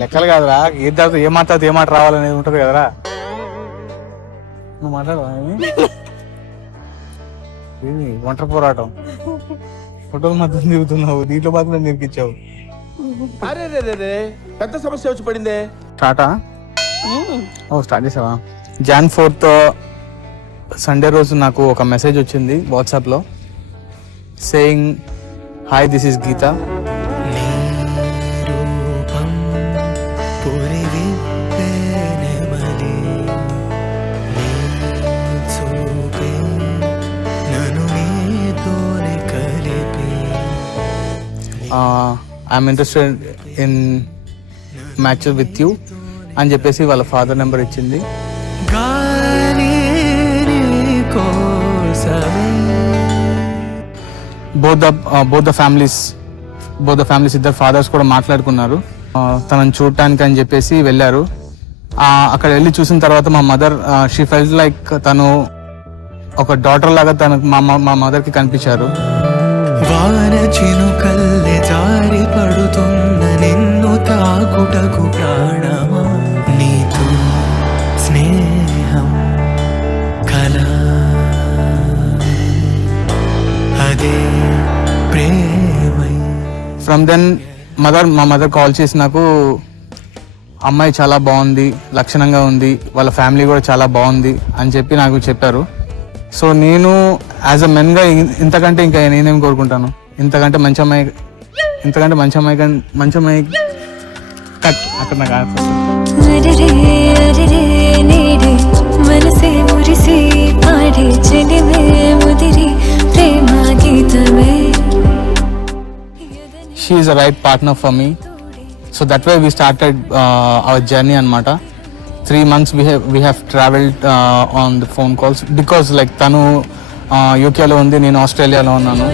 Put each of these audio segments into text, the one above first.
లెక్కలు కాదురా, ఏ తర్వాత ఏ మాట్లాడితే ఏ మాట రావాలనేది ఉంటది కదరా. నువ్వు మాట్లాడవా ఒంటరి పోరాటం, ఫోటోల మధ్య తిరుగుతున్నావు, దీంట్లో మాత్రం నేర్పించావు. పెద్ద సమస్య వచ్చి పడిందే. స్టార్టా? ఓ స్టార్ట్ చేసావా? Jan 4th సండే రోజు నాకు ఒక మెసేజ్ వచ్చింది వాట్సాప్ లో, saying hi this is Geeta. I'm interested in match with you అని చెప్పేసి వాళ్ళ ఫాదర్ నెంబర్ ఇచ్చింది. బోత్ ద ఫ్యామిలీస్ ఇద్దరు ఫాదర్స్ కూడా మాట్లాడుకున్నారు. తనని చూడటానికి అని చెప్పేసి వెళ్ళారు. అక్కడ వెళ్ళి చూసిన తర్వాత మా మదర్ షీ ఫెల్ట్ లైక్ తను ఒక డాటర్ లాగా తనకు మా మదర్కి కనిపించారు. వాన చినుకల్లె జారి పడుతున్న నిన్ను తాకుటకు ప్రాణమా, నీతో స్నేహం కల అదే ప్రేమై. ఫ్రమ్ దెన్ మా మదర్ కాల్ చేసి నాకు అమ్మాయి చాలా బాగుంది, లక్షణంగా ఉంది, వాళ్ళ ఫ్యామిలీ కూడా చాలా బాగుంది అని చెప్పి నాకు చెప్పారు. సో నేను యాజ్ అ మెన్గా ఇంతకంటే ఇంకా నేనేం కోరుకుంటాను? ఇంతకంటే మంచి అమ్మాయి కట్ అక్కడ నాకు she is the right partner for me. So that way we started our journey అన్నమాట. 3 months we have traveled on the phone calls because like tanu UK లో ఉంది, నేను ఆస్ట్రేలియాలో ఉన్నాను.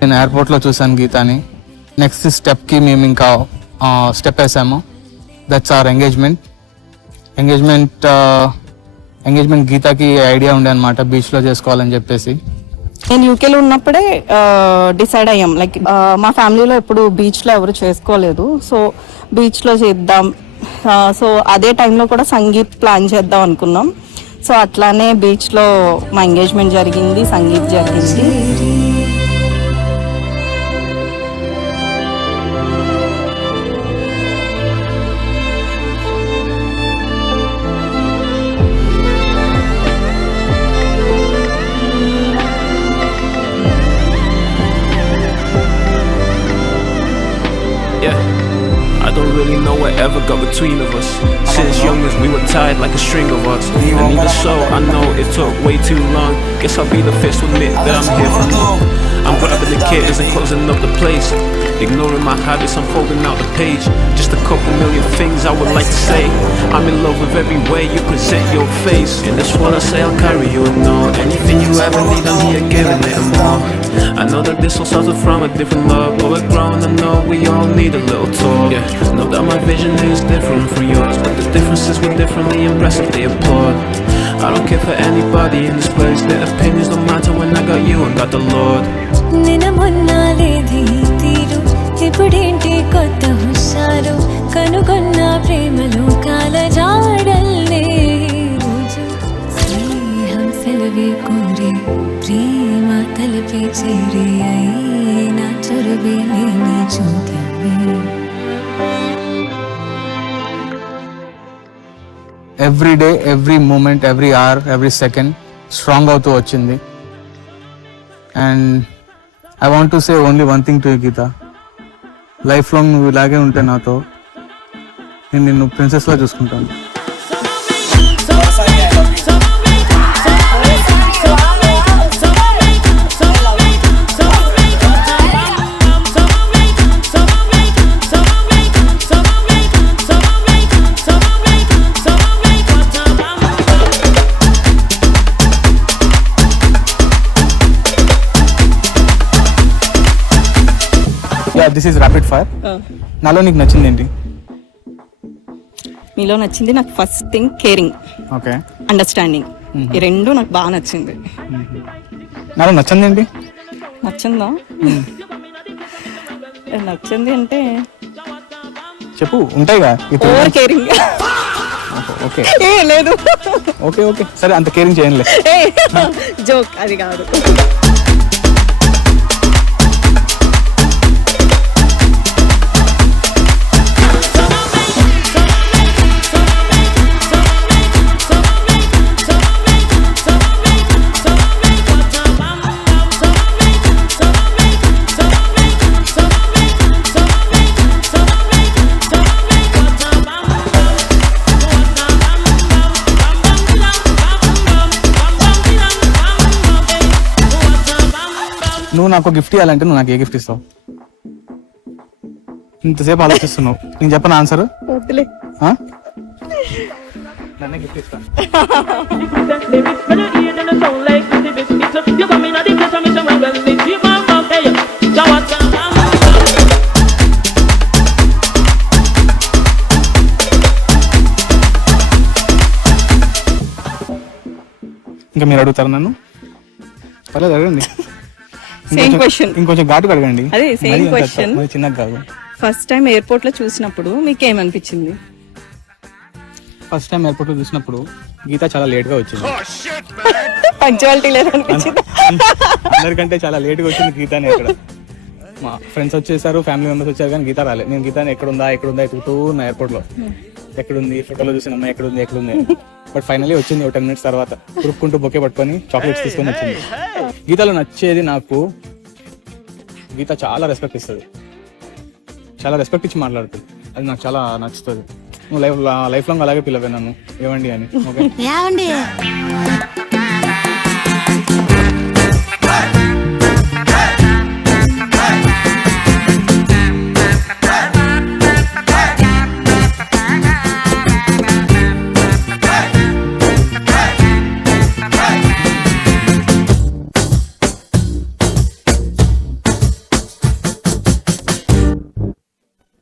నేను ఎయిర్పోర్ట్లో చూసాను గీతాని. నెక్స్ట్ స్టెప్కి మేము ఇంకా స్టెప్ వేసాము. దట్స్ అవర్ ఎంగేజ్మెంట్ గీతాకి ఐడియా ఉండే అనమాట, బీచ్లో చేసుకోవాలని చెప్పేసి. నేను యూకేలో ఉన్నప్పుడే డిసైడ్ అయ్యాం, లైక్ మా ఫ్యామిలీలో ఎప్పుడు బీచ్లో ఎవరు చేసుకోలేదు, సో బీచ్లో చేద్దాం. సో అదే టైంలో కూడా సంగీత్ ప్లాన్ చేద్దాం అనుకున్నాం. సో అట్లానే బీచ్లో మా ఎంగేజ్మెంట్ జరిగింది, సంగీత్ జరిగింది. Whatever got between of us. Since young as we were tied like a string of us. And even so, I know it took way too long. Guess I'll be the first to admit that I'm here for long. I'm grabbing the kittens and closing up the place. Ignoring my habits, I'm folding out the page. Just a couple million things I would like to say. I'm in love with every way you present your face. And that's what I say, I'll carry you and all. Anything you ever need, I'm here giving it and more. I know that this all started from a different love, but we're grown, I know we all need a little talk. Yeah, know that my vision is different from yours, but the differences we're differently impressively applaud. I don't care for anybody in this place, their opinions don't matter when I got you and got the Lord. Nina monna ledhi teeru ipudenti kotta husharu kanugonna premalo kala jaadalle roju sneham selve kore prema talpe cheri aina chorbe ni chotyame. Every day, every moment, every hour, every second strong అవుతూ వచ్చింది. And I want to say only one thing to you Geeta, life long నువ్వు ఇలాగే ఉంటే నాతో, నేను నిన్ను ప్రిన్సెస్లా చూసుకుంటాను. This is rapid fire. నాలో నీకు నచ్చింది ఏంటి? మీలో నచ్చింది నాకు first thing caring, okay, understanding. ఈ రెండు నాకు బాగా నచ్చింది. నాకు నచ్చింది ఏంటి? నచ్చిందా? నచ్చింది అంటే చెప్పు, ఉంటాయిగా. Over caring. ఓకే ఏ లేదు, ఓకే ఓకే సరే, అంత కేరింగ్ చేయనులే. జోక్, అది కాదు. నువ్వు నాకు గిఫ్ట్ ఇవ్వాలంటే నువ్వు నాకు ఏ గిఫ్ట్ ఇస్తావు? ఇంతసేపు ఆలోచిస్తున్నావు. నేను చెప్పను ఆన్సర్. వద్దులే. నన్నే గిఫ్ట్ ఇస్తాను. ఇంకా మీరు అడుగుతారు నన్ను? పర్లేదు అడగండి. Same question. ఇంకొంచెం ఘాటుగా అడగండి. అదే సేమ్ క్వశ్చన్. చిన్నగా కాదు. ఫస్ట్ టైం ఎయిర్పోర్ట్ లో చూసినప్పుడు మీకేమనిపించింది? ఫస్ట్ టైం ఎయిర్పోర్ట్ లో చూసినప్పుడు గీత చాలా లేట్ గా వచ్చింది. పంక్చువాలిటీ లేదనిపించింది. అందరికంటే చాలా లేట్ గా వచ్చింది గీతానే. అక్కడ మా ఫ్రెండ్స్ వచ్చేసారు, ఫ్యామిలీ మెంబర్స్ వచ్చారు, కానీ గీత రాలేదు. నేను గీతాని ఎక్కడుందా ఎత్తుకుతూ ఉన్న ఎయిర్పోర్ట్ లో. ఎక్కడుంది, ఫోటోలో చూసిన అమ్మాయి ఎక్కడుంది. బట్ ఫైనలీ వచ్చింది. ఒక 10 minutes తర్వాత కురుక్కుంటూ బొకే పట్టుకొని చాక్లెట్స్ తీసుకొని వచ్చింది. గీతలో నచ్చేది నాకు, గీత చాలా రెస్పెక్ట్ ఇస్తుంది, చాలా రెస్పెక్ట్ ఇచ్చి మాట్లాడుతుంది. అది నాకు చాలా నచ్చుతుంది. నువ్వు లైఫ్ లాంగ్ అలాగే పిలవే నన్ను ఏవండి అని. ఓకే.